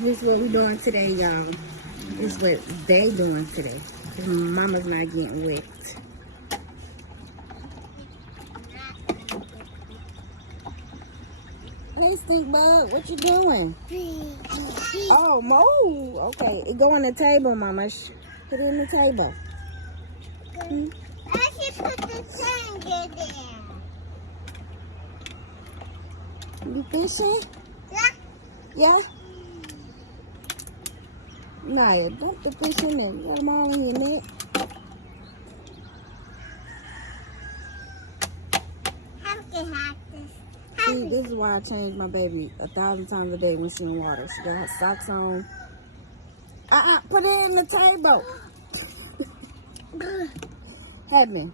This is what we doing today, y'all. This is what they doing today. Cause mama's not getting wet. Hey, stink bug, what you doing? Oh, move. Okay, it go on the table, mama. Put it in the table. I should put the tank in there. You fishing? Yeah. Yeah? Nah, dump the fish in there. You got them all in your neck. How can I have this? See, this is why I change my baby 1,000 times a day when she's in water. She got her socks on. Put it in the table. Heaven.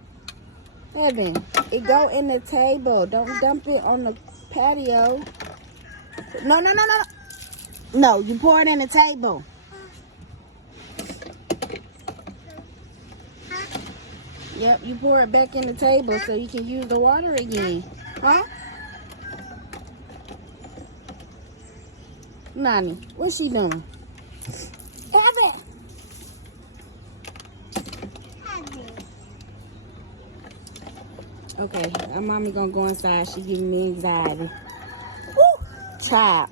It go in the table. Don't dump it on the patio. No. No, you pour it in the table. Yep, you pour it back in the table so you can use the water again. Huh? Nani, what's she doing? Evan. Okay, our mommy gonna go inside. She giving me anxiety. Woo! Child.